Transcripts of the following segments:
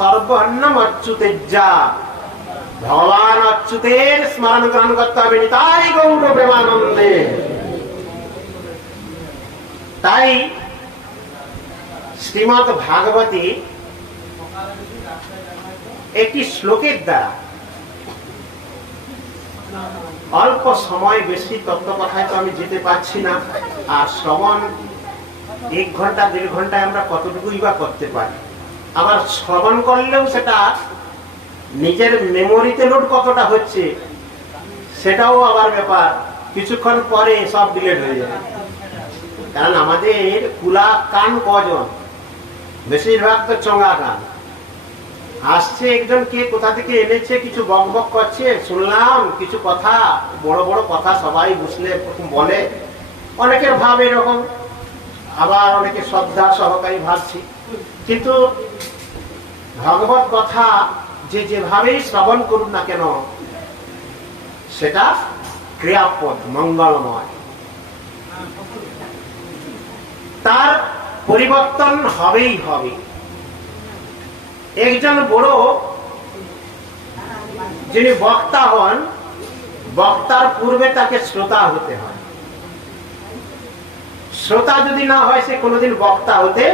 সর্বহন্নম অচ্যুতেজ্জা। ভগবান অচ্যুতের স্মরণ গ্রহণ করতে হবে নিতাই গৌর প্রেমানন্দে। তাই শ্রীমদ্ ভাগবতী একটি শ্লোকের দ্বারা অল্প সময়, বেশি তত্ত্ব কথায় তো আমি যেতে পারছি না, আর শ্রবণ 1 ঘন্টা 1.5 ঘন্টায় আমরা কতটুকুই বা করতে পারি। আবার শ্রবণ করলেও সেটা নিজের মেমোরিতে লোড কতটা হচ্ছে সেটাও আবার ব্যাপার, কিছুক্ষণ পরে সব ডিলেট হয়ে যাবে। কারণ আমাদের কুলা কান কজন, বেশিরভাগ তো চঙ্গা কান। আসছে একজন, কে কোথা থেকে এনেছে, কিছু বক বক করছে, শুনলাম কিছু কথা, বড় বড় কথা সবাই বুঝলে বলে, অনেকের ভাব এরকম, আবার অনেকে শ্রদ্ধা সহকারী ভাবছি। কিন্তু ভগবত কথা যে যেভাবেই শ্রবণ করুন না কেন, সেটা ক্রিয়াপদ মঙ্গলময়, তার পরিবর্তন হবেই হবে। একজন বড় যিনি বক্তা হন, বক্তার পূর্বে তাকে শ্রোতা হতে হয়। শ্রোতা যদি না হয়, সে কোনোদিন বক্তা হতে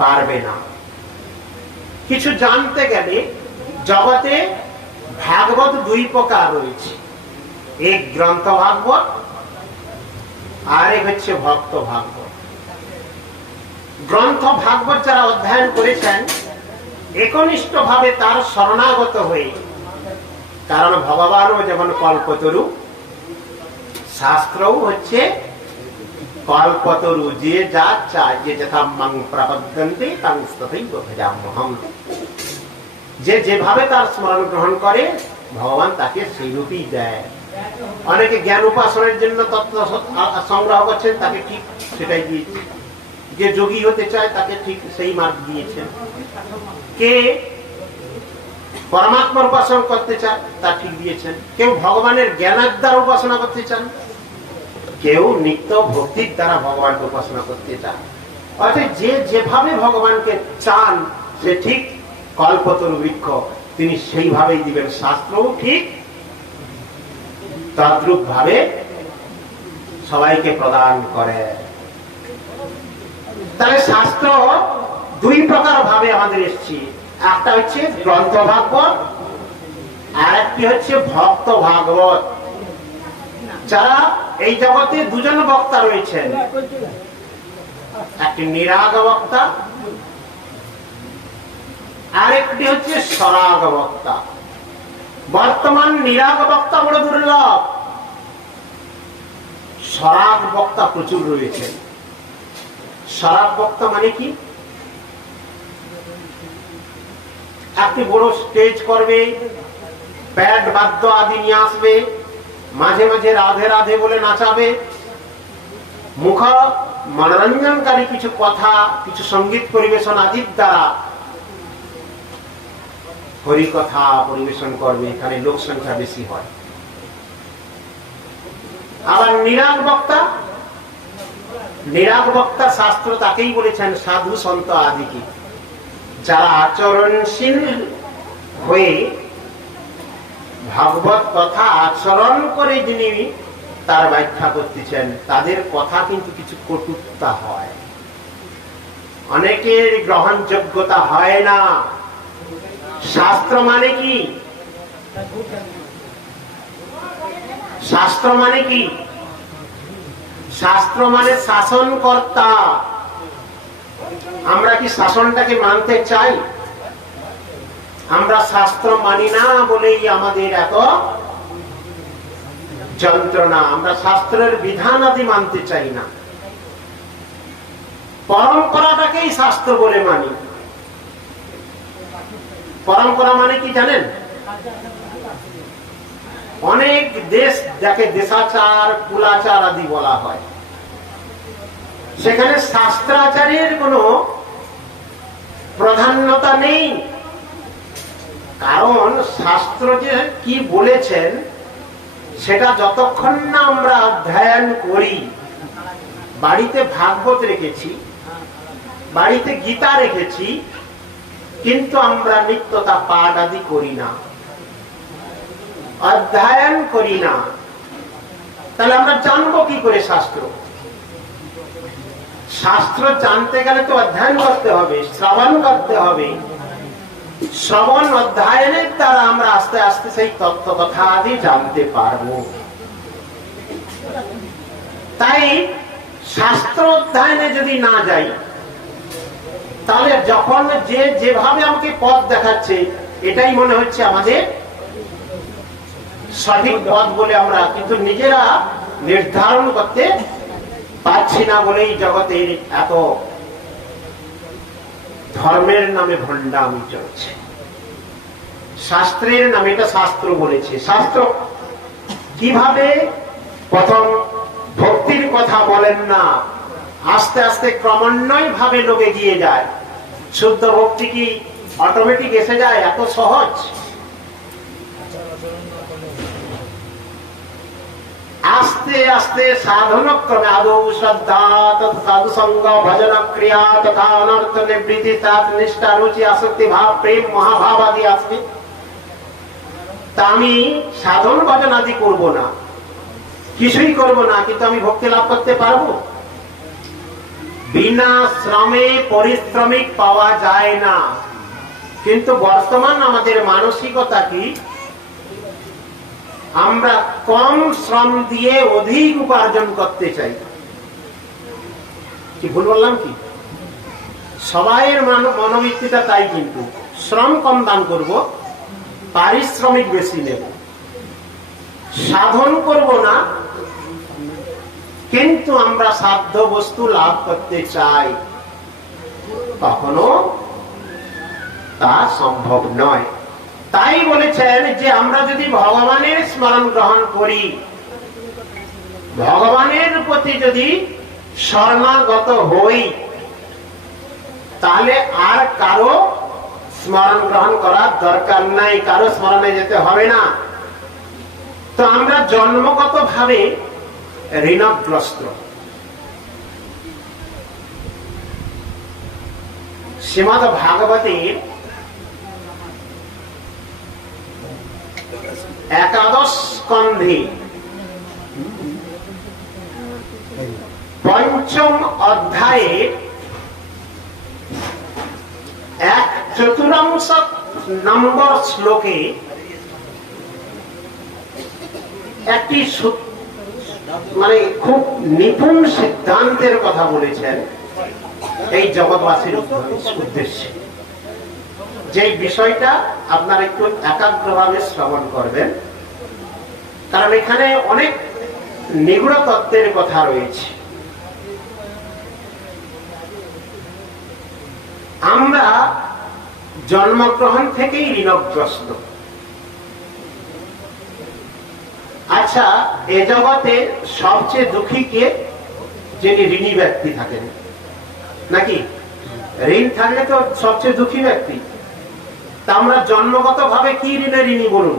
পারবে না। কিছু জানতে গেলে জগতে ভাগবত 2 প্রকার রয়েছে, এক গ্রন্থ ভাগবত, আর এক হচ্ছে ভক্ত ভাগবত। গ্রন্থ ভাগবত যারা অধ্যয়ন করেছেন, একনিষ্ঠ ভাবে তার শরণাগত হয়ে, কারণ ভগবানও যেমন কল্পতরু, শাস্ত্রও হচ্ছে কল্পতরু। যে যা চায়, যে যথা মাং প্রপদ্যন্তে তাং তথৈব ভজাম্যহম। যে যেভাবে তার স্মরণ গ্রহণ করে, ভগবান তাকে সেই রূপই দেয়। অনেকে জ্ঞান উপাসনের জন্য তত্ত্ব সংগ্রহ করছেন, তাকে ঠিক সেটাই দিয়েছে। যে যোগী হতে চায়, তাকে ঠিক সেই মার্গ দিয়েছেন। কে পরমাত্মার উপাসনা করতে চায়, তা ঠিক দিয়েছেন। কেউ ভগবানের জ্ঞানের দ্বারা উপাসনা করতে চান, কেউ নিত্য ভক্তির দ্বারা ভগবানকে উপাসনা করতে চান। অর্থাৎ যে যেভাবে ভগবানকে চান, সে ঠিক কল্পতরু বৃক্ষ, তিনি সেইভাবেই দিবেন। শাস্ত্রও ঠিক তদ্রূপ ভাবে সবাইকে প্রদান করে। তাহলে শাস্ত্র 2 প্রকার ভাবে আমাদের এসছে, একটা হচ্ছে গ্রন্থ ভাগবত, আর একটি হচ্ছে ভক্ত ভাগবত। যারা এই জগতে 2 জন বক্তা রয়েছেন, একটি নিরাগ বক্তা, আর একটি হচ্ছে সরাগ বক্তা। বর্তমান নিরাগ বক্তা বড় দুর্লভ, সরাগ বক্তা প্রচুর রয়েছে। সরাগ বক্তা মানে কি? একটি বড় স্টেজ করবে, প্যাড বাদ্য আদি নিয়ে আসবে, মাঝে মাঝে রাধে রাধে বলে নাচাবে, মুখ মনোরঞ্জনকারী কিছু কথা, কিছু সঙ্গীত পরিবেশন আদির দ্বারা হরিকথা পরিবেশন করবে। এখানে লোক সংখ্যা বেশি হয়। আবার নিরাগ বক্তা, নিরাগ বক্তা শাস্ত্র তাকেই বলেছেন সাধু সন্ত আদিকে, যারা আচরণশীল হয়ে ভাগবত কথা আচরণ করে যিনি তার ব্যাখ্যা করতেছেন, তাদের কথা কিন্তু কিছু কটুতা হয়, অনেকের গ্রহণযোগ্যতা হয় না। শাস্ত্র মানে কি? শাস্ত্র মানে কি? শাস্ত্র মানে শাসনকর্তা। আমরা কি শাসনটাকে মানতে চাই? আমরা শাস্ত্র মানি না বলেই আমাদের এত যন্ত্রণা। আমরা শাস্ত্রের বিধান আদি মানতে চাই না, পরম্পরাটাকেই শাস্ত্র বলে মানি। পরম্পরা মানে কি জানেন? অনেক দেশ যাকে দেশাচার, কুলাচার আদি বলা হয়, সেখানে শাস্ত্রাচারের কোনো প্রাধান্যতা নেই। কারণ শাস্ত্র যে কি বলেছেন সেটা যতক্ষণ না আমরা অধ্যয়ন করি, বাড়িতে ভাগবত রেখেছি, বাড়িতে গীতা রেখেছি, কিন্তু আমরা নিত্যতা পাঠ আদি করি না, অধ্যয়ন করি না। তাহলে আমরা জানবো কি করে শাস্ত্র? শাস্ত্র জানতে গেলে তো অধ্যয়ন করতে হবে, শ্রবণ করতে হবে। শ্রবণ অধ্যয়নের দ্বারা আমরা আস্তে আস্তে সেই তত্ত্ব কথা আদি জানতে পারবো। তাই শাস্ত্র অধ্যয়নে যদি না যাই, তাহলে যখন যেভাবে আমাকে পথ দেখাচ্ছে এটাই মনে হচ্ছে আমাদের সঠিক পথ বলে, আমরা কিন্তু নিজেরা নির্ধারণ করতে পারছি না বলেই জগতের এত ধর্মের নামে ভণ্ডামি চলছে। শাস্ত্রের নামে, এটা শাস্ত্র বলেছে। শাস্ত্র কিভাবে প্রথম ভক্তির কথা বলেন না, আস্তে আস্তে ক্রমান্বয় ভাবে লোক এগিয়ে যায়। শুদ্ধ ভক্তি কি অটোমেটিক এসে যায় এত সহজ? আস্তে আস্তে সাধন ক্রমে আদৌ শ্রদ্ধা সাধু সঙ্গ ভজন ক্রিয়া তথা অনর্থ নিবৃত্তি তাৎ নিষ্ঠা রুচি আসক্তি ভাব প্রেম মহাভাব আদি আসবে। তা আমি সাধন ভজন আদি করবো না, কিছুই করব না, কিন্তু আমি ভক্তি লাভ করতে পারবো? বিনা শ্রমে পরিশ্রমিক পাওয়া যায় না। কিন্তু বর্তমান আমাদের মানসিকতা কি? আমরা কম শ্রম দিয়ে অধিক উপার্জন করতে চাই। কি ভুল বললাম কি? সবাইয়ের মনোবৃত্তিটা তাই। কিন্তু শ্রম কম দান করব, পারিশ্রমিক বেশি নেব। সাধন করব না, কিন্তু আমরা সাধ্য বস্তু লাভ করতে চাই। কখনো তা সম্ভব নয়। তাই বলেছেন যে আমরা যদি ভগবানের স্মরণ গ্রহণ করি, ভগবানের প্রতি যদি শরণাগত হই, তাহলে আর কারো স্মরণ গ্রহণ করার দরকার নাই, কারো স্মরণে যেতে হবে না। তো আমরা জন্মগত ভাবে ঋণগ্রস্ত। শ্রীমদ্ ভাগবতের একাদশ স্কন্ধে পঞ্চম অধ্যায়ে 1/4 নম্বর শ্লোকে একটি মানে খুব নিপুণ সিদ্ধান্তের কথা বলেছেন এই জগৎবাসীর উদ্দেশ্যে। যে বিষয়টা আপনারা একটু একাগ্রভাবে শ্রবণ করবেন, কারণ এখানে অনেক নিগূঢ় তত্ত্বের কথা রয়েছে। আমরা জন্মগ্রহণ থেকেই ঋণগ্রস্ত। আচ্ছা, এ জগতে সবচেয়ে দুঃখী কে? যিনি ঋণী ব্যক্তি থাকেন, নাকি? ঋণ থাকলে তো সবচেয়ে দুঃখী ব্যক্তি। তা আমরা জন্মগত ভাবে কি ঋণে ঋণী বলুন?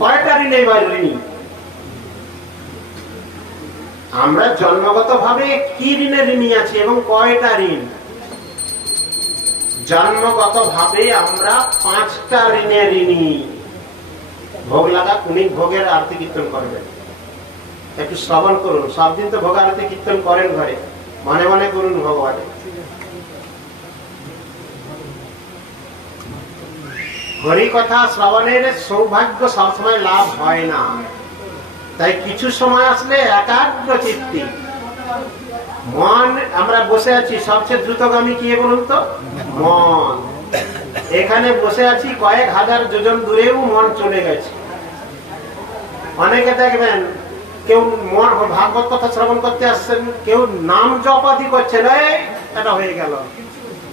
কয়টা ঋণে ঋণী? আমরা জন্মগত ভাবে কি ঋণে ঋণী আছি এবং কয়টা ঋণ? জন্মগত ভাবে আমরা 5টা ঋণে ঋণী। ভোগ লাগা কুণিক ভোগের আরতি কীর্তন করবেন, একটু শ্রবণ করুন। সব দিন তো ভোগ আরতি কীর্তন করেন ঘরে, মনে মনে করুন ভগবানে। হরি কথা শ্রবণের সৌভাগ্য সবসময় লাভ হয় না। তাই কিছু সময় আসলে একাগ্র চিত্তে মন, আমরা বসে আছি, সবচেয়ে দ্রুতগামী কি বলুন তো? মন। এখানে বসে আছি, কয়েক হাজার যোজন দূরেও মন চলে গেছে। অনেকে দেখবেন কেউ মন ভাগবত কথা শ্রবণ করতে আসছেন, কেউ নাম জপাদি করছেন, এটা হয়ে গেল।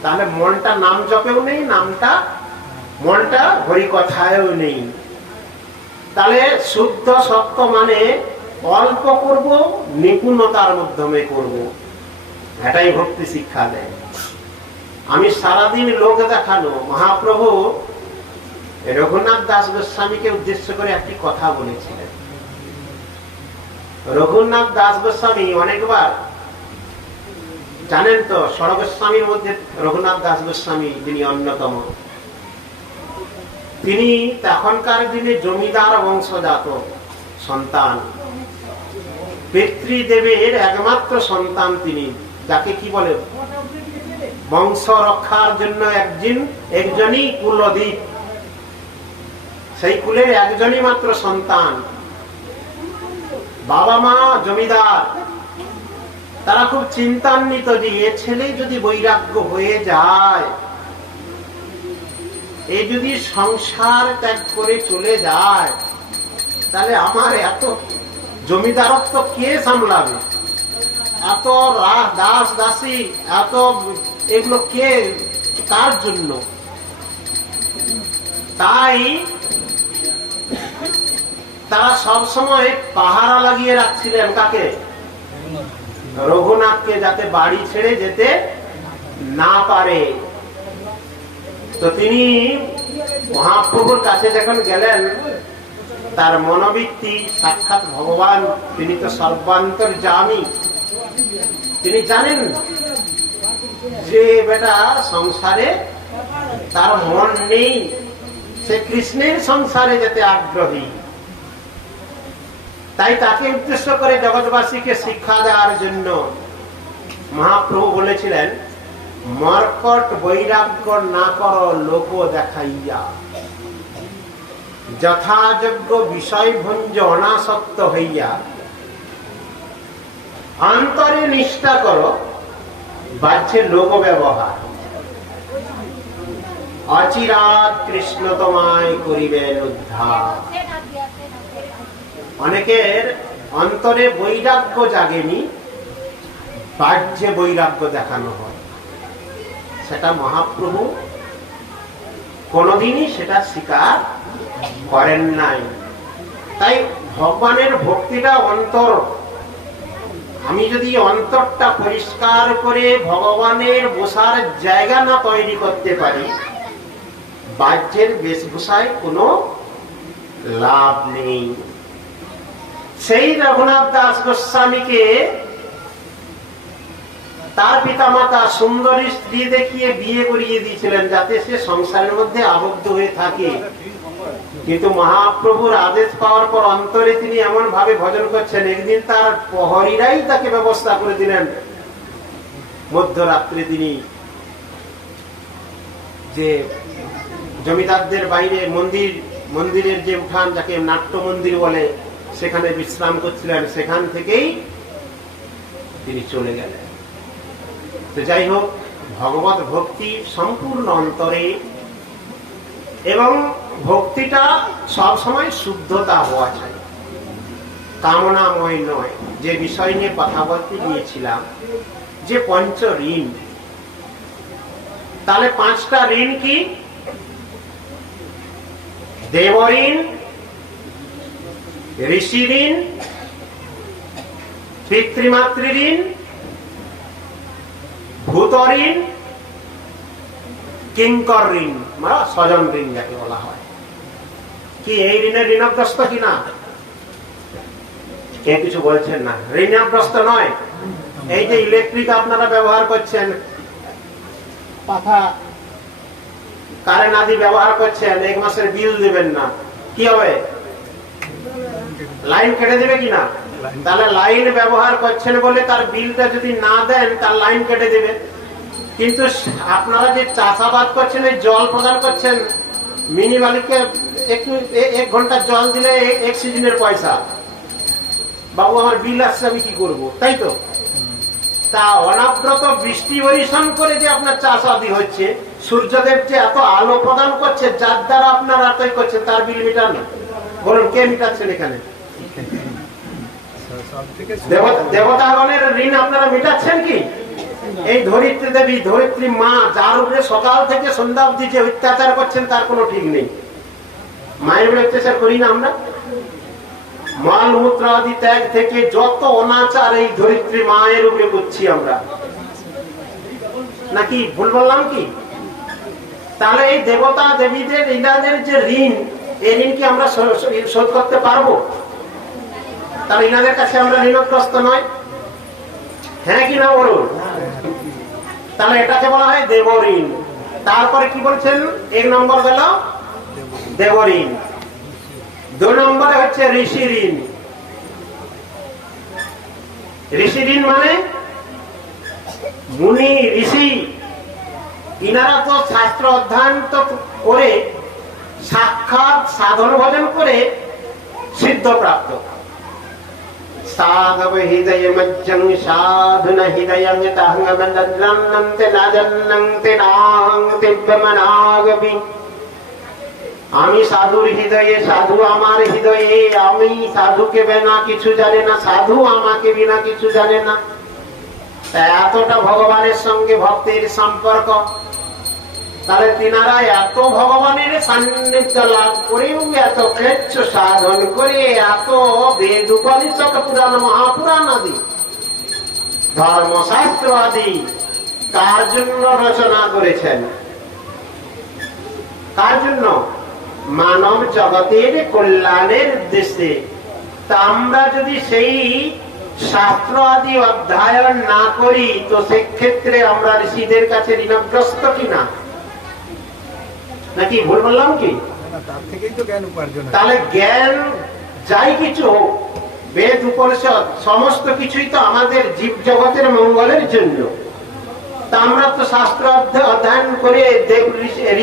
তাহলে মনটা নাম জপেও নেই, মনটা হরি কথায়ও নেই। তাহলে শুদ্ধ সত্য মানে অল্প করব, নিপুণতার মাধ্যমে করব, এটাই ভক্তি শিক্ষা দেয়। আমি সারাদিন লোক দেখানো। মহাপ্রভু রঘুনাথ দাস গোস্বামীকে উদ্দেশ্য করে একটি কথা বলেছিলেন। রঘুনাথ দাস গোস্বামী অনেকবার জানেন তো ষড়গোস্বামীর মধ্যে রঘুনাথ দাস গোস্বামী যিনি অন্যতম, তিনি তখনকার দিনে জমিদার বংশজাত সন্তান, পিতৃদেবের একমাত্র সন্তান তিনি, যাকে কি বলে বংশ রক্ষার জন্য একজনই কুলদীপ, সেই কুলের একজনই মাত্র সন্তান। বাবা মা জমিদার, তারা খুব চিন্তান্বিত যে এ ছেলে যদি বৈরাগ্য হয়ে যায়, এ যদি সংসার ত্যাগ করে চলে যায়, তাহলে আমার এত জমিদারত্ব কে সামলাবে, এত দাস দাসী, এত এগুলো কে, কার জন্য? তাই তারা সবসময় পাহারা লাগিয়ে রাখছিলেন কাকে? রঘুনাথকে, যাতে বাড়ি ছেড়ে যেতে না পারে। তো তিনি মহাপ্রভুর কাছে যখন গেলেন, তার মনোবৃত্তি সাক্ষাৎ ভগবান, তিনি তো সর্বান্তর্যামী, তিনি জানেন যে বেটা সংসারে তার মন নেই, সে কৃষ্ণের সংসারে যেতে আগ্রহী। তাই তাকে উদ্দেশ্য করে জগৎবাসীকে শিক্ষা দেওয়ার জন্য মহাপ্রভু বলেছিলেন, মর্কট বৈরাগ্য না করো লোক দেখাইয়া, যথাযোগ্য বিষয় ভঞ্জ অনাসক্ত হইয়া, অন্তরে নিষ্ঠা করো বাহ্যে লোক ব্যবহার, অচিরাত কৃষ্ণ তোমায় করিবেন উদ্ধার। অনেকের অন্তরে বৈরাগ্য জাগেনি, বাহ্যে বৈরাগ্য দেখানো হয়, সেটা মহাপ্রভু কোনদিনই সেটা স্বীকার করেন নাই। তাই ভগবানের ভক্তিটা অন্তর, আমি যদি অন্তরটা পরিষ্কার করে ভগবানের বসার জায়গা না তৈরি করতে পারি, বাহ্যের বেশভূষায় কোনো লাভ নেই। সেই রঘুনাথ দাস গোস্বামীকে তার পিতামাতা সুন্দরী স্ত্রী দেখিয়ে বিয়ে করিয়ে দিয়েছিলেন, যাতে সে সংসারের মধ্যে আবদ্ধ হয়ে থাকে। কিন্তু মহাপ্রভুর আদেশ পাওয়ার পর অন্তরে তিনি এমন ভাবে ভজন করছেন, একদিন তার প্রহরীরাই তাকে ব্যবস্থা করে দিলেন, মধ্যরাত্রে তিনি যে জমিদারদের বাইরে মন্দিরের যে উঠান, যাকে নাট্য মন্দির বলে, সেখানে বিশ্রাম করছিলেন, সেখান থেকেই তিনি চলে গেলেন। তো যাই হোক, ভগবত ভক্তি সম্পূর্ণ অন্তরে, এবং ভক্তিটা সবসময় শুদ্ধতা হওয়া চাই, কামনাময় নয়। যে বিষয় নিয়ে কথা বলতে গিয়েছিলাম, যে পঞ্চ ঋণ, তাহলে পাঁচটা ঋণ কি? দেবঋণ, ঋষি ঋণ, পিতৃমাতৃ ঋণ, ভূত ঋণ, কিঙ্কর ঋণ, স্বজন ঋণ যাকে বলা হয়। কি এই ঋণের ঋণগ্রস্ত কিনা? কে কিছু বলছেন না? ঋণগ্রস্ত নয়। এই যে ইলেকট্রিক আপনারা ব্যবহার করছেন, পাখা, কারেন্ট আদি ব্যবহার করছেন, এক মাসের বিল দেবেন না, কি হবে? লাইন কেটে দেবে কিনা? তাহলে লাইন ব্যবহার করছেন বলে তার বিলটা যদি না দেন, তার লাইন কেটে দেবে। কিন্তু আপনারা যে চাষাবাদ করছেন, এই জল প্রদান করছেন, মিনি মালিককে একটু 1 ঘন্টা জল দিলে 1 সিজনের পয়সা, বাবু আমার বিল আসছে, আমি কি করব? তাই তো। তা অনাব্রত বৃষ্টি বরিশন করে যে আপনার চাষাবাদি হচ্ছে, সূর্যদেব যে এত আলো প্রদান করছে, যার দ্বারা আপনারা এতই করছেন, তার বিল মিটান না? বলুন, কে মিটাচ্ছেন এখানে? দেবতাগণের ঋণ আপনারা মিটাচ্ছেন কি? এই ধরিত্রী দেবী, ধরিত্রী মা, যার উপরে সকাল থেকে সন্ধ্যা অবধি যে অত্যাচার করছেন, তার কোনো ঠিক নেই। মায়ের উপরে অত্যাচার করি না আমরা? মলমূত্র আদি ত্যাগ থেকে যত অনাচার এই ধরিত্রী মায়ের উপরে করছি আমরা, নাকি ভুল বললাম কি? তাহলে এই দেবতা দেবীদের ইনাদের যে ঋণ, এই ঋণ কি আমরা শোধ করতে পারবো? তাহলে ইনাদের কাছে আমরা ঋণগ্রস্ত নয়? হ্যাঁ কি না বলুন? তাহলে এটাকে বলা হয় দেবঋণ। তারপরে কি বলছেন, 1 নম্বর গেল দেবঋণ, 2 নম্বরে হচ্ছে ঋষি ঋণ। ঋষি ঋণ মানে মুনি ঋষি, ইনারা তো শাস্ত্র অধ্যয়ন তো করে সাক্ষাৎ সাধন ভজন করে সিদ্ধ প্রাপ্ত। সাধব হৃদয় মজ্জং সাধুন হৃদয়ং তাহঙ্গমন্দন্তে নাজন্নন্তে নাহংতে ব্রহ্মনাগপি। আমি সাধুর হৃদয়ে, সাধু আমার হৃদয়ে, আমি সাধুকে বিনা কিছু জানে না, সাধু আমাকে বিনা কিছু জানে না। এতটা ভগবানের সঙ্গে ভক্তির সম্পর্ক। তাহলে তিনারা এত ভগবানের সান্নিধ্য লাভ করেও, এত ক্লেচ্ছ সাধন করে, এত বেদ উপনিষদ পুরাণ মহাপুরাণ আদি ধর্মশাস্ত্র আদি কার জন্য রচনা করেছেন? কার জন্য? মানব জগতের কল্যাণের উদ্দেশ্যে। তা আমরা যদি সেই শাস্ত্র আদি অধ্যয়ন না করি, তো সেক্ষেত্রে আমরা ঋষিদের কাছে ঋণগ্রস্ত কিনা? নাকি ভুল বললাম কি? তাহলে জ্ঞান যাই কিছু হোক, বেদ উপনিষদ সমস্ত কিছুই তো আমাদের জীব জগতের মঙ্গলের জন্য। তা আমরা তো শাস্ত্র অধ্যয়ন করে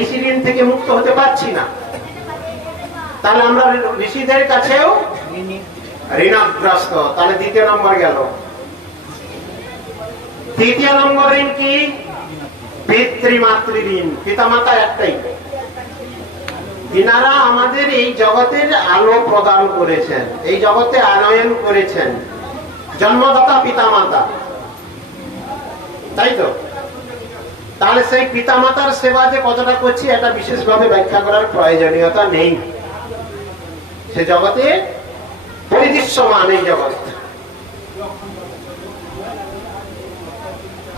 ঋষি ঋণ থেকে মুক্ত হতে পারছি না। তাহলে আমরা ঋষিদের কাছেও ঋণগ্রস্ত। তাহলে 2 নম্বর গেল। 3 নম্বর ঋণ কি? পিতৃমাতৃ ঋণ। পিতামাতা একটাই, তিনারা আমাদের এই জগতের আলো প্রদান করেছেন, এই জগতে আনয়ন করেছেন, জন্মদাতা পিতামাতা, তাই তো? তাহলে সেই পিতামাতার সেবা যে কতটা করছি, এটা বিশেষভাবে ব্যাখ্যা করার প্রয়োজনীয়তা নেই। সে জগতে পরিদৃশ্যমান এই জগৎ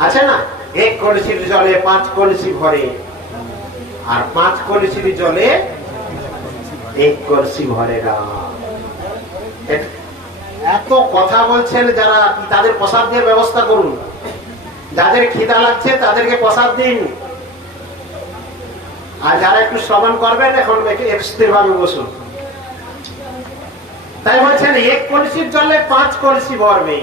আছে না? 1 কলসির জলে 5 কলসি ভরে, আর 5 কলসির জলে 1 কলসি ভরে না। এত কথা বলছেন যারা, তাদের প্রসাদ দিয়ে ব্যবস্থা করুন। যাদের খিদা লাগছে তাদেরকে প্রসাদ দিন, আর যারা একটু শ্রবণ করবেন এখন স্থির ভাবে বসুন। তাই বলছেন 1 কলসির জলে 5 কলসি ভরবে,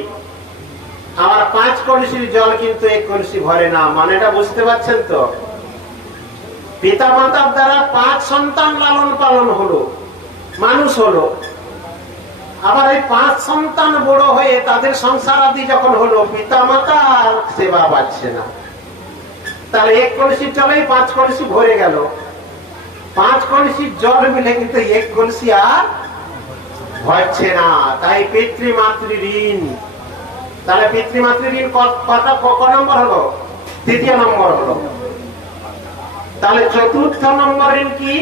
আবার 5 কলসির জল কিন্তু 1 কলসি ভরে না। মানেটা বুঝতে পারছেন তো? পিতা মাতার দ্বারা 5 সন্তান লালন পালন হলো, মানুষ হলো, আবার এই 5 সন্তান বড় হয়ে তাদের সংসার আদি যখন হলো, পিতা মাতা আর সেবা পাচ্ছে না। তাহলে 1 কলসির জলেই 5 কলসি ভরে গেল। 5 কলসির জল মিলে কিন্তু 1 কলসি আর ভরছে না। তাই পিতৃমাতৃ ঋণ। তাহলে পিতৃমাতৃ ঋণ ক নম্বর হলো? 3 নম্বর হলো। তাহলে 4 নম্বর ঋণ কি?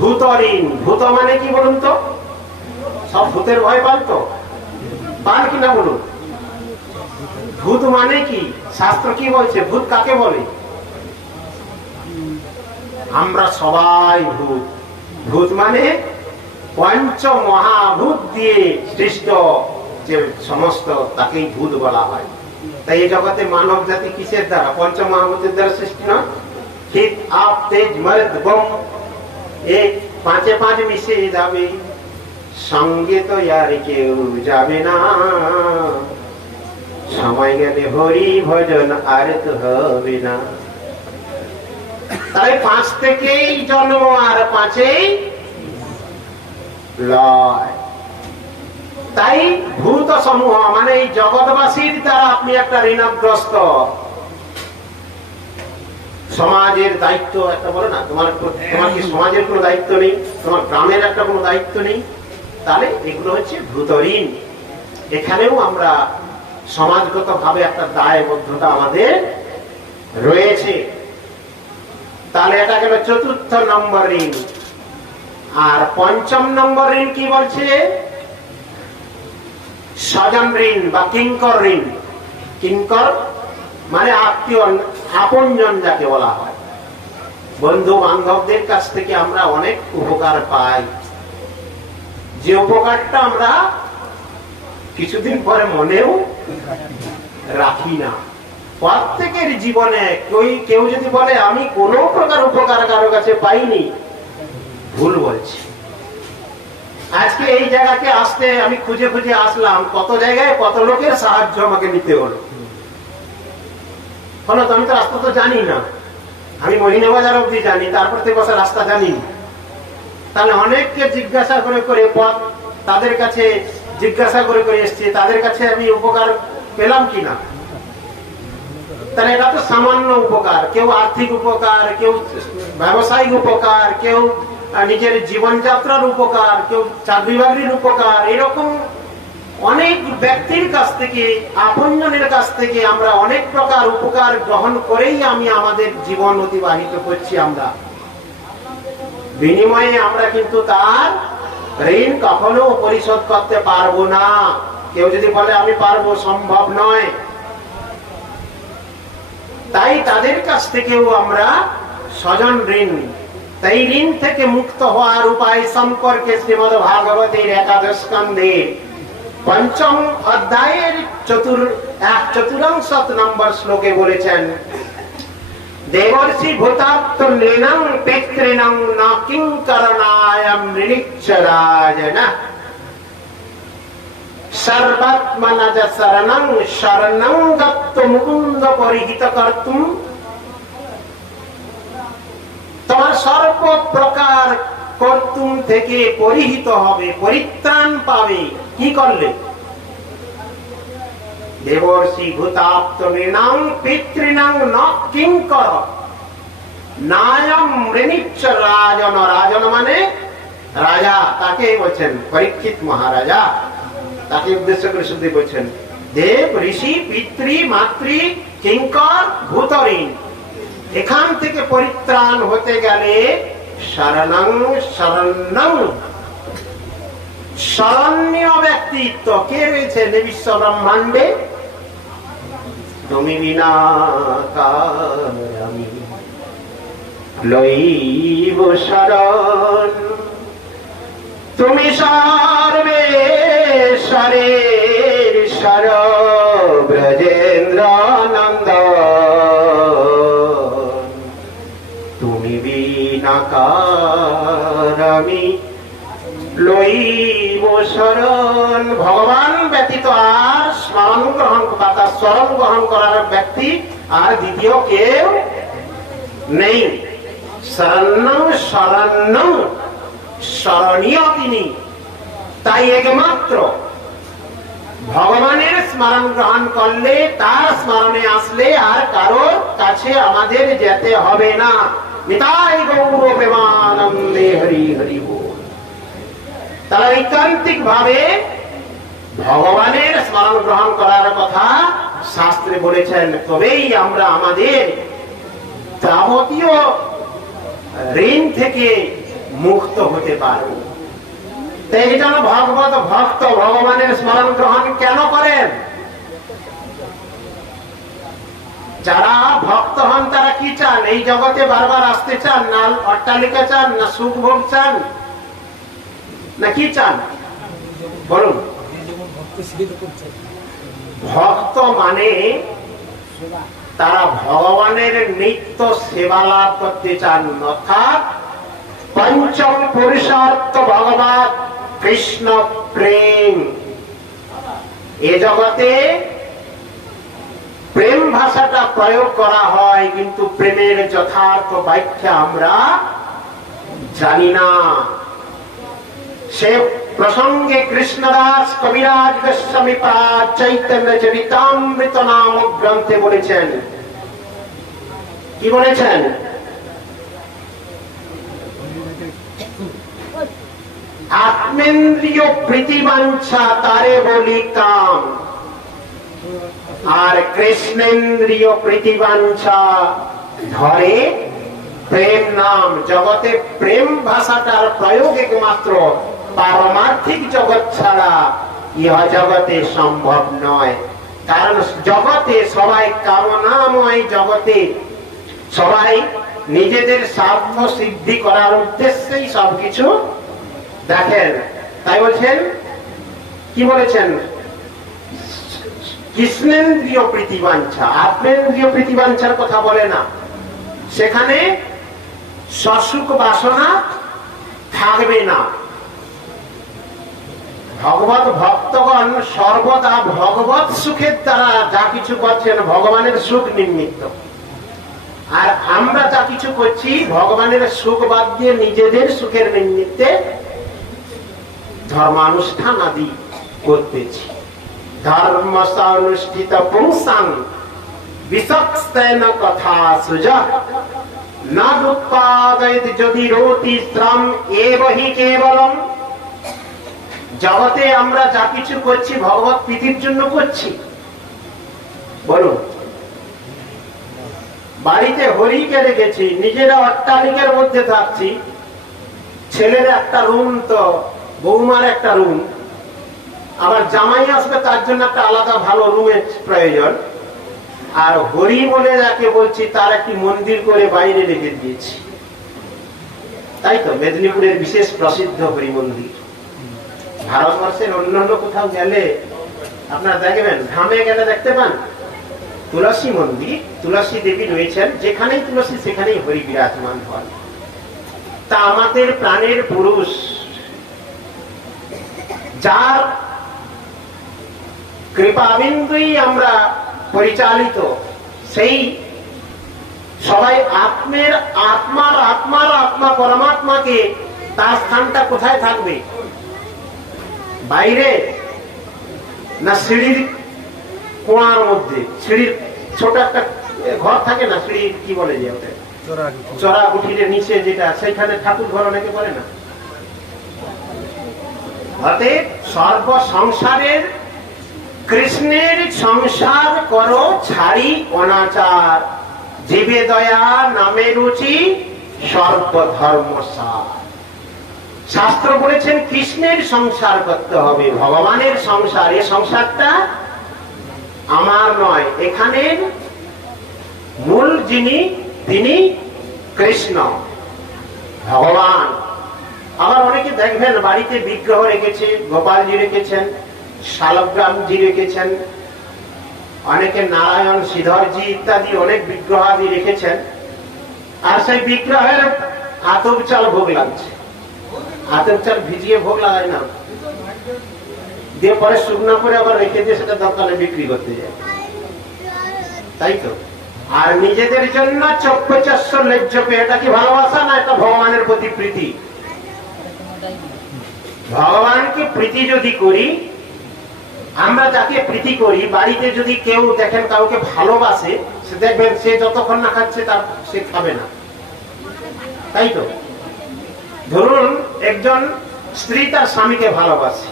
ভূত ঋণ। ভূত মানে কি বলুন তো? সব ভূতের ভয় পান তো? পান কিনা বলুন? ভূত মানে কি? শাস্ত্র কি বলছে? ভূত কাকে বলে? আমরা সবাই ভূত। ভূত মানে পঞ্চ মহাভূত দিয়ে সৃষ্ট যে সমস্ত, তাকেই ভূত বলা হয়। তাই এই জগতে মানব জাতি কিসের দ্বারা? পঞ্চ মহাভূতের দ্বারা সৃষ্টি না? শীত, আপ, তেজ, মর্দ, গম, এই 5 মিশে যাবে, সঙ্গে তো আর কেউ যাবে না, সময় গেলে হরি ভজন আর তো হবে না। তাই 5 থেকেই জন্ম, আর 5এই লয়। তাই ভূত সমূহ মানে এই জগৎবাসীর দ্বারা আপনি একটা ঋণগ্রস্ত। সমাজের দায়িত্ব একটা বলে না, তোমার কি সমাজের কোনো দায়িত্ব নেই? তোমার গ্রামের একটা কোনো দায়িত্ব নেই? তাহলে এগুলো হচ্ছে ভূত ঋণ। এখানেও আমরা সমাজগত ভাবে একটা দায়বদ্ধতা আমাদের রয়েছে। তাহলে এটা গেল 4 নম্বর ঋণ। আর 5 নম্বর ঋণ কি বলছে? স্বজন ঋণ বা কিঙ্কর ঋণ। কিঙ্কর মানে আত্মীয়, আপনজন যাকে বলা হয়। বন্ধু বান্ধবদের কাছ থেকে আমরা অনেক উপকার পাই, যে উপকারটা আমরা কিছুদিন পরে মনেও রাখি না। প্রত্যেকের জীবনে কেউ যদি বলে আমি কোনো প্রকার উপকার কারো কাছে পাইনি, ভুল বলছি। আজকে এই জায়গাকে আসতে আমি খুঁজে খুঁজে আসলাম, কত জায়গায় কত লোকের সাহায্য আমাকে নিতে হলো। তো আমি তো রাস্তা তো জানি না, আমি মহিনা বাজার অব্দি জানি, তারপর থেকে বসে রাস্তা জানি না। তাহলে অনেককে জিজ্ঞাসা করে করে পথ তাদের কাছে জিজ্ঞাসা করে করে এসছি, তাদের কাছে আমি উপকার পেলাম কিনা। তাহলে এটা তো সামান্য উপকার, কেউ আর্থিক উপকার, কেউ ব্যবসায়িক উপকার, কেউ নিজের জীবনযাত্রার উপকার, কেউ চাকরি বাকরির উপকার, এরকম অনেক ব্যক্তির কাছ থেকে, আপনজনের কাছ থেকে আমরা অনেক প্রকার উপকার গ্রহণ করেই আমি আমাদের জীবন অতিবাহিত করছি। আমরা বিনিময়ে আমরা কিন্তু তার ঋণ কখনো পরিশোধ করতে পারবো না। কেউ যদি বলে আমি পারবো, সম্ভব নয়। তাই তাদের কাছ থেকেও আমরা স্বজন ঋণ, তাই ঋণ থেকে মুক্ত হওয়ার উপায় সম্পর্কে শ্রীমদ্ ভাগবতের একাদশ স্কন্ধের ৫ম অধ্যায়ের চতুর্থ নম্বর শ্লোকে বলেছেন, দেবর্ষি ভূতাত্ম নৃণং পিতৃণং ন কিংকরণায়ং ঋণীচ্ছরাজনঃ সর্বাত্মনজ শরণং শরণং গত্ত মুকুন্দ পরিহিত কর্তুম। তোমার সর্ব প্রকার কর্তুম থেকে পরিহিত হবে, পরিত্রাণ পাবে। কি করলে? দেবর্ষি ভূতাপ্ত নৃণাং পিতৃণাং ন কিংকর নায়ম ঋণীচ্ছ রাজন। রাজন মানে রাজা, তাকে বলছেন পরীক্ষিত মহারাজা, তাকে উদ্দেশ্য করে শুদ্ধ বলছেন। দেব, ঋষি, পিতৃ, মাতৃ, কিঙ্কর, ভূতঋণ, এখান থেকে পরিত্রাণ হতে গেলে শরণং শরণং, শরণ্য ব্যক্তিত্ব কে রয়েছেন এই বিশ্ব ব্রহ্মাণ্ডে? তুমি বিনা আমি লইব শরণ, তুমি সর্বেশ্বরের ঈশ্বর ব্রজেন্দ্র নন্দ, তুমি বিনা আমি লইব শরণ। ভগবান ব্যতীত আর স্মরণ গ্রহণ বা তার স্মরণ গ্রহণ করার ব্যক্তি আর দ্বিতীয় কেউ নেই। শরণ্যং শরণ্যং, স্মরণীয় তিনি। তাই একমাত্র ভগবানের স্মরণ গ্রহণ করলে, তার স্মরণে আসলে আর কারোর কাছে আমাদের যেতে হবে না। নিতাই গৌর প্রেমানন্দে হরি হরি বল। তারা ঐকান্তিক ভাবে ভগবানের স্মরণ গ্রহণ করার কথা শাস্ত্রে বলেছেন, তবেই আমরা আমাদের যাবতীয় ঋণ থেকে মুক্ত হতে পারব। তাই জন্য ভগবত ভক্ত ভগবানের স্মরণ গ্রহণ কেন করেন? যারা ভক্ত হন তারা কি চান? এই জগতে বারবার আসতে চান, না অট্টালিকা চান, না সুখ ভোগ চান, না কি চান বলুন? ভক্ত মানে তারা ভগবানের নিত্য সেবা লাভ করতে চান, অর্থাৎ পঞ্চম পুরুষার্থ ভগবান কৃষ্ণ প্রেম। এ জগতে প্রেম ভাষাটা প্রয়োগ করা হয়, কিন্তু প্রেমের যথার্থ ব্যাখ্যা আমরা জানি না। সে প্রসঙ্গে কৃষ্ণদাস কবিরাজ গোস্বামী পাদ চৈতন্য চরিতামৃত নামক গ্রন্থে বলেছেন, কি বলেছেন? আত্মেন্দ্রিয় প্রীতিবাঞ্ছা তারে বলি কাম, আর কৃষ্ণেন্দ্রিয় প্রীতিবাঞ্ছা ধরে প্রেম নাম। জগতে প্রেম ভাষাটার প্রয়োগ একমাত্র পারমার্থিক জগৎ ছাড়া ইহা জগতে সম্ভব নয়। কারণ জগতে সবাই কামনাময়, জগতে সবাই নিজেদের স্বার্থ সিদ্ধি করার উদ্দেশ্যেই সবকিছু দেখেন। তাই বলছেন, কি বলেছেন? কৃষ্ণেন্দ্রীয় প্রীতিবাঞ্ছা, আত্মেন্দ্রীয় প্রীতিবাঞ্ছার কথা বলে না। সেখানে সসুখ বাসনা থাকবে না। ভগবত ভক্তগণ সর্বদা ভগবত সুখের দ্বারা যা কিছু করছেন ভগবানের সুখ নিমিত্ত, আর আমরা যা কিছু করছি ভগবানের সুখ বাদ দিয়ে নিজেদের সুখের নিমিত্তে ধর্মানুষ্ঠান আদি করতেছি। ধর্মসানুষ্ঠিত পুংসাং বিচক্ষণ কথা সুজা না উৎপাদয়িত যদি রতি শ্রম এবহি কেবলম। জগতে আমরা যা কিছু করছি ভগবত প্রীতির জন্য করছি। বলুন, বাড়িতে হরিকে রেখেছি, নিজেরা অট্টালিকার মধ্যে থাকছি, ছেলের একটা রুম তো বৌমার একটা রুম, আবার জামাই আসবে তার জন্য একটা আলাদা ভালো রুমের প্রয়োজন, আর হরি বলে যাকে বলছি তার একটি মন্দির করে বাইরে রেখে দিয়েছি। তাই তো মেদিনীপুরের বিশেষ প্রসিদ্ধ হরি মন্দির। ভারতবর্ষের অন্যান্য কোথাও গেলে আপনারা দেখবেন, ধামে গেলে দেখতে পান তুলসী মন্দির, তুলসী দেবী রয়েছেন, যেখানেই তুলসী সেখানেই হরি বিরাজমান হন। তা আমাদের প্রাণের পুরুষ যার কৃপাবিন্দুই আমরা পরিচালিত, সেই সবাই আত্মার আত্মা পরমাত্মাকে তার স্থানটা কোথায় থাকবে? বাইরে না সিঁড়ির কোণার মধ্যে? সিঁড়ির ছোট একটা ঘর থাকে না, সিঁড়ির কি বলে যে ওটা চড়া কুঠিরের নিচে যেটা, সেইখানে ঠাকুর ঘর অনেকে বলে না। অতএব সর্ব সংসারের কৃষ্ণের সংসার করো ছাড়ি অনাচার, জীবে দয়া নামে রুচি সর্বধর্মসার। শাস্ত্র বলেছেন কৃষ্ণের সংসার করতে হবে, ভগবানের সংসার। এই সংসারটা আমার নয়, এখানের মূল যিনি তিনি কৃষ্ণ ভগবান। আবার অনেকে দেখবেন বাড়িতে বিগ্রহ রেখেছে, গোপালজি রেখেছেন, শালগ্রামজি রেখেছেন, অনেকে নারায়ণ শ্রীধরজি ইত্যাদি অনেক বিগ্রহ আদি রেখেছেন, আর সেই বিগ্রহের আতপ চাল ভোগ লাগছে। আতপ চাল ভিজিয়ে ভোগ লাগায় না, দিয়ে পরে শুকনো করে আবার রেখে দিয়ে সেটা দোকানে বিক্রি করতে যায়, তাই তো। আর নিজেদের জন্য চক্ষুচস্য লেজ্জ পেয়ে, এটা কি ভালোবাসা না? এটা ভগবানের প্রতি প্রীতি। ভগবানকে প্রীতি যদি করি, আমরা যাকে প্রীতি করি, বাড়িতে যদি কেউ দেখেন কাউকে ভালোবাসে, সে দেখবেন সে যতক্ষণ না খাচ্ছে তার সে খাবে না, তাই তো। ধরুন একজন স্ত্রী তার স্বামীকে ভালোবাসে,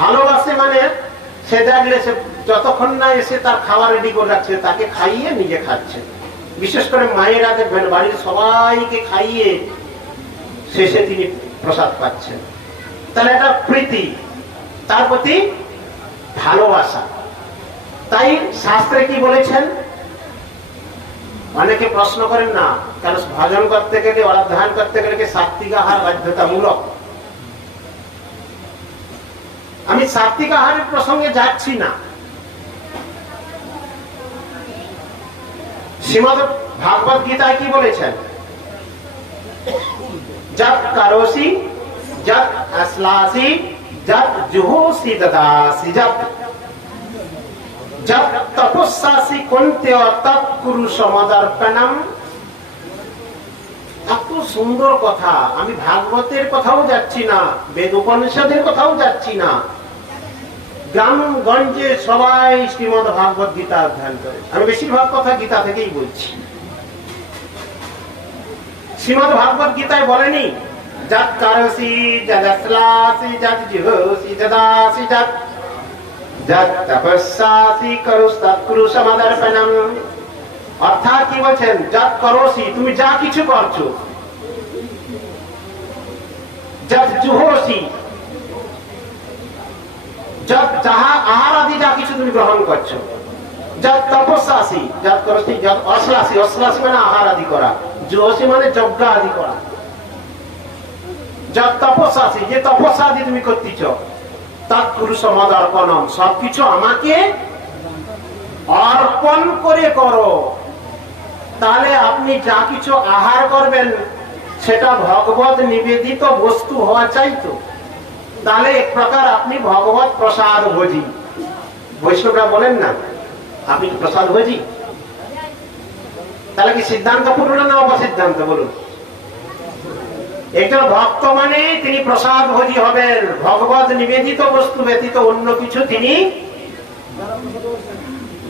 ভালোবাসে মানে সে দেখলে সে যতক্ষণ না এসে তার খাবার রেডি করে রাখছে, তাকে খাইয়ে নিজে খাচ্ছে। বিশেষ করে মায়েরা দেখবেন বাড়ির সবাইকে খাইয়ে শেষে তিনি প্রসাদ পাচ্ছেন, তাহলে এটা প্রীতি, তার প্রতি ভালোবাসা। তাই শাস্ত্রে কি বলেছেন? অনেকে প্রশ্ন করেন না কেন ভজন করতে গেলে, অধ্যায়ন করতে গেলে সাত্বিক আহার বাধ্যতামূলক। আমি সাত্বিক আহারের প্রসঙ্গে যাচ্ছি না। শ্রীমদ্ ভাগবত গীতায় কি বলেছেন? যৎ করোসি যৎ আশ্লাসি যৎ জুহোসি দদাসি যৎ তপস্যাসি কুন্ত্যা তৎ কুরু সমদর্পণম। এত সুন্দর কথা। আমি ভাগবতের কথাও যাচ্ছি না, বেদ উপনিষদের কথাও যাচ্ছি না। গ্রামগঞ্জে সবাই শ্রীমদ্ ভাগবত গীতা অধ্যয়ন করে। আমি বেশিরভাগ কথা গীতা থেকেই বলছি। শ্রীমদ্ ভাগবত গীতায় বলেনি যৎ করোসি যৎ আশ্লাসি যৎ জুহোসি দদাসি যৎ তপস্যাসি করুস্তৎ কুরু সমদর্পণম। অর্থাৎ কি বলছেন? যৎ করোসি, তুমি যা কিছু করছো, যৎ জুহোসি, যৎ যাহা আহার আদি যা কিছু তুমি গ্রহণ করছো, যৎ তপস্যাসি যৎ করোসি যৎ অশ্লাসি, অশ্লাসি মানে আহার আদি করা, জুহোসি মানে যজ্ঞ আদি করা, যৎ তপস্যাসি যে তপস্যা আদি তুমি করতেছ, তৎপুরুষমদর্পণম, সবকিছু আমাকে অর্পণ করে করো। তাহলে আপনি যা কিছু আহার করবেন সেটা ভগবত নিবেদিত বস্তু হওয়া চাইতো। তাহলে এক প্রকার আপনি ভগবত প্রসাদ ভোজি। বৈষ্ণবরা বলেন না আপনি প্রসাদ ভোজি, তাহলে কি সিদ্ধান্ত পূর্ণ না অপসিদ্ধান্ত বলুন? একজন ভক্ত মানে তিনি প্রসাদ ভোজি হবেন, ভগবত নিবেদিত বস্তু ব্যতীত অন্য কিছু তিনি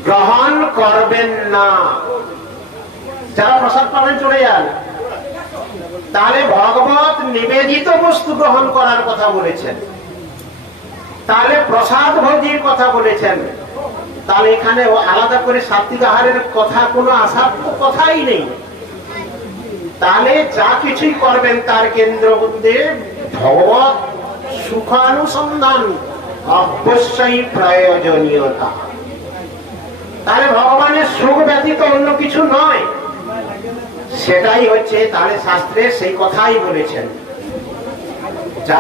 গ্রহণ করবেন না। যারা প্রসাদ পাবেন চলে যান। তাহলে ভগবত নিবেদিত বস্তু গ্রহণ করার কথা বলেছেন, তাহলে প্রসাদ ভোজির কথা বলেছেন। তাহলে এখানে আলাদা করে সাত্বিক আহারের কথা কোনো আসার তো কথাই নেই। তাহলে যা কিছুই করবেন তার কেন্দ্রবিন্দু ভগবত সুখানুসন্ধান অবশ্যই প্রয়োজনীয়তা। তাহলে ভগবানের সুখ ব্যতীত অন্য কিছু নয়, সেটাই হচ্ছে। তাহলে শাস্ত্রে সেই কথাই বলেছেন। যা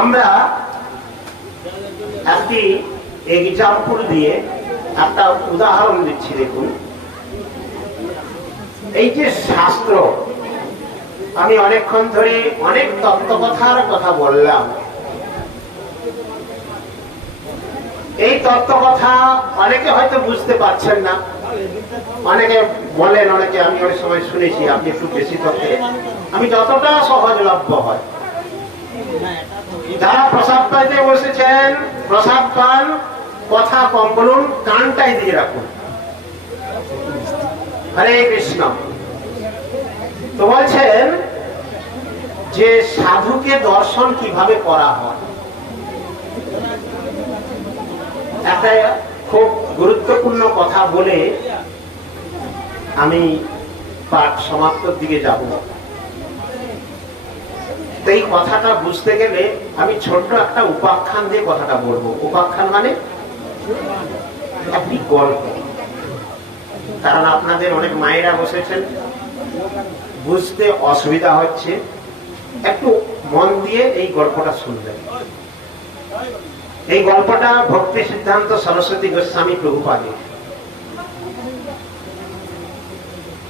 আমরা একটি এক্সাম্পল দিয়ে একটা উদাহরণ দিচ্ছি। দেখুন, এই যে শাস্ত্র, আমি অনেকক্ষণ ধরে অনেক তত্ত্বকথার কথা বললাম। এই তত্ত্বকথা অনেকে হয়তো বুঝতে পারছেন না, অনেকে বলেন, অনেকে আমি অনেক সময় শুনেছি আপনি একটু বেশি তত্ত্বে, আমি যতটা সহজলভ্য হয়। যারা প্রসাদ পাইতে বসেছেন প্রসাদ পান, কথা কম বলুন, কানটাই দিয়ে রাখুন। হরে কৃষ্ণ। তো বলছেন যে সাধুকে দর্শন কিভাবে করা হয়। একটা খুব গুরুত্বপূর্ণ কথা বলে আমি পাঠ সমাপ্তির দিকে যাব। এই কথাটা বুঝতে গেলে আমি ছোট্ট একটা উপাখ্যান দিয়ে কথাটা বলবো। উপাখ্যান মানে একটি গল্প। কারণ আপনাদের অনেক মায়েরা বসেছেন, বুঝতে অসুবিধা হচ্ছে, একটু মন দিয়ে এই গল্পটা শুনবেন। এই গল্পটা ভক্তি সিদ্ধান্ত সরস্বতী গোস্বামী প্রভুপাদের।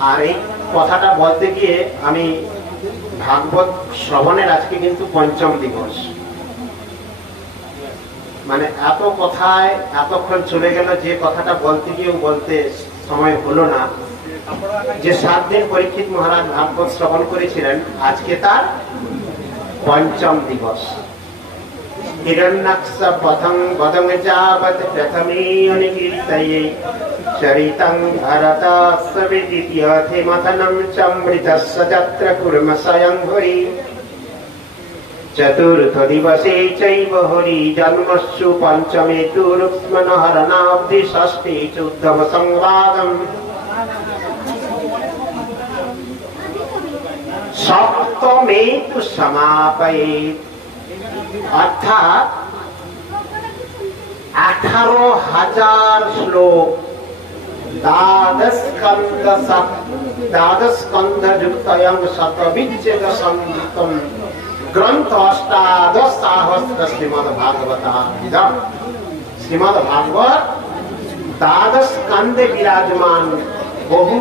আর এই কথাটা বলতে গিয়ে আমি ভাগবত শ্রবণের আজকে কিন্তু পঞ্চম দিবস। মানে এত কথায় এতক্ষণ চলে গেল, যে কথাটা বলতে গিয়েও বলতে সময় হলো না। যে 7 দিন পরীক্ষিত মহারাজ ভাগবত শ্রবণ করেছিলেন, আজকে তার পঞ্চম দিবস। হিরণ্যাক্ষ পথং বদং যাবৎ প্রথমে অনিকীর্তয়ে চরিতং ভরতস্য বিদিত্যথে মথনম চমৃতস্য যত্র কুর্ম স্বয়ং হরি চতুর্থ দিবসে চৈব হরি জন্মস্যু পঞ্চমে তু রুক্ষ্মণ হরণাব্ধি ষষ্ঠে চ উদ্ধব সংবাদম সপ্তমে তু সমাপয়েৎ। অর্থাৎ 18,000 শ্লোক, দ্বাদশ স্কন্ধ যুক্তয়ং শতবিচ্ছেদ সংযুক্তম গ্রন্থ অষ্টাদশ সাহস্র শ্রীমদ ভাগবতম। শ্রীমদ ভাগবত দ্বাদশ স্কন্ধে বিরাজমান, বহু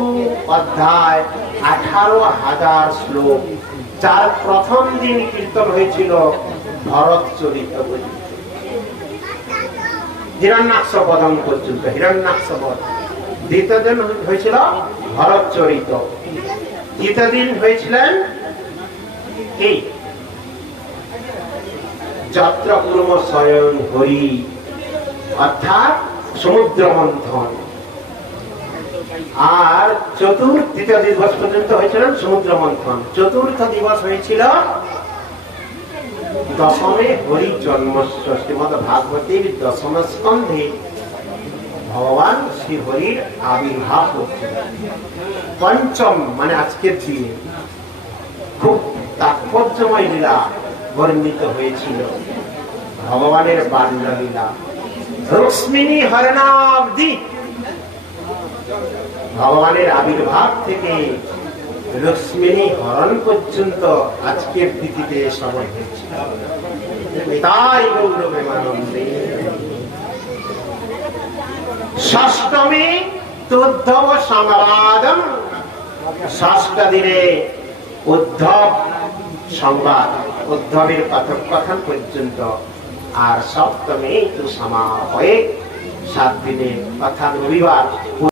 অধ্যায়, 18,000 শ্লোক, যার প্রথম দিন কীর্তন হয়েছিল ভরত চরিত বলে, হিরণ্যাক্ষ পদম পর্যন্ত, হিরণ্যাক্ষ পদ। দ্বিতীয় দিন হয়েছিল ভরত চরিত, তৃতীয় দিন হয়েছিলেন কি যত্র কুর্ম স্বয়ং হরি, অর্থাৎ সমুদ্র মন্থন। আর তৃতীয় দিবস পর্যন্ত হয়েছিল সমুদ্র মন্থন। চতুর্থ দিবস হয়েছিল দশমে হরি জন্মস্য। শ্রীমদ ভাগবতের দশম স্কন্ধে ভগবান শ্রী হরির আবির্ভাব হচ্ছিল। পঞ্চম মানে আজকের দিনে খুব তাৎপর্যময় লীলা বর্ণিত হয়েছিল, ভগবানের বাল্য লীলা। রুক্মিণী হরণাব্ধি, ভগবানের আবির্ভাব থেকে রুক্মিণী হরণ পর্যন্ত আজকের তিথিতে শ্রবণ হয়েছিল। তাই গৌরবেমানন্দে। ষষ্ঠমী তুদ্ধব সংবাদম, ষষ্ঠ দিনে উদ্ধব সংবাদ, উদ্ধবের কথোপকথন পর্যন্ত। আর সপ্তমী তু সমাপয়ে, 7 দিনে অর্থাৎ রবিবার